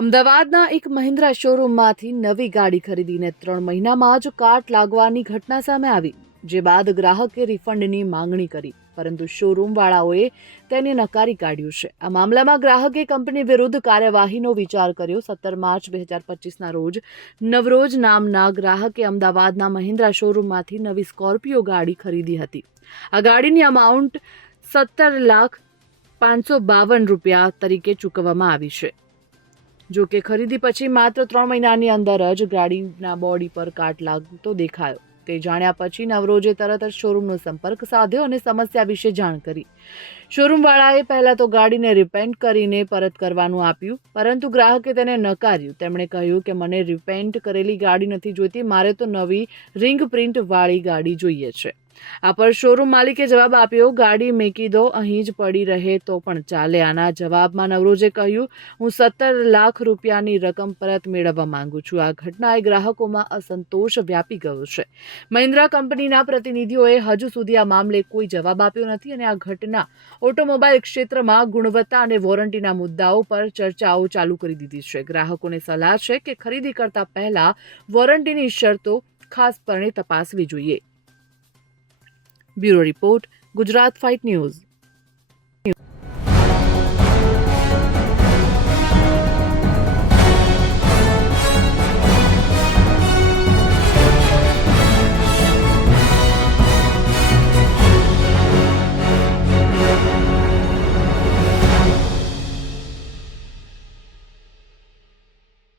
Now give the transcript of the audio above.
અમદાવાદના એક મહિન્દ્રા શોરૂમમાંથી નવી ગાડી ખરીદીને ત્રણ મહિનામાં જ કાર્ટ લાગવાની ઘટના સામે આવી, જે બાદ ગ્રાહકે રિફંડની માંગણી કરી. પરંતુ શોરૂમવાળાઓએ તેને નકારી કાઢ્યું છે. આ મામલામાં ગ્રાહકે કંપની વિરુદ્ધ કાર્યવાહીનો વિચાર કર્યો. સત્તર માર્ચ બે હજાર પચીસના રોજ નવરોજ નામના ગ્રાહકે અમદાવાદના મહિન્દ્રા શોરૂમમાંથી નવી સ્કોર્પિયો ગાડી ખરીદી હતી. આ ગાડીની અમાઉન્ટ સત્તર લાખ પાંચસો બાવન રૂપિયા તરીકે ચૂકવવામાં આવી છે. જો કે ખરીદી પછી માત્ર ત્રણ મહિનાની અંદર જ ગાડીના બોડી પર કાટ લાગતો દેખાયો. તે જાણ્યા પછી નવરોજે તરત જ શોરૂમનો સંપર્ક સાધ્યો અને સમસ્યા વિશે જાણ કરી. શોરૂમવાળાએ પહેલાં તો ગાડીને રિપેન્ટ કરીને પરત કરવાનું આપ્યું, પરંતુ ગ્રાહકે તેને નકાર્યું. તેમણે કહ્યું કે મને રિપેન્ટ કરેલી ગાડી નથી જોઈતી, મારે તો નવી રિંગ પ્રિન્ટવાળી ગાડી જોઈએ છે. આ પર શોરૂમ માલિકે જવાબ આપ્યો, ગાડી મેકી દો, અહીં જ પડી રહે તો પણ ચાલે. આના જવાબમાં નવરોજે કહ્યું, હું સત્તર લાખ રૂપિયાની રકમ પરત મેળવવા માંગુ છું. આ ઘટનાએ ગ્રાહકોમાં અસંતોષ વ્યાપી ગયો છે. મહિન્દ્રા કંપનીના પ્રતિનિધિઓએ હજુ સુધી આ મામલે કોઈ જવાબ આપ્યો નથી અને આ ઘટના ઓટોમોબાઈલ ક્ષેત્રમાં ગુણવત્તા અને વોરંટીના મુદ્દાઓ પર ચર્ચાઓ ચાલુ કરી દીધી છે. ગ્રાહકોને સલાહ છે કે ખરીદી કરતા પહેલા વોરંટીની શરતો ખાસપણે તપાસવી જોઈએ. Bureau Report, Gujarat Fight News.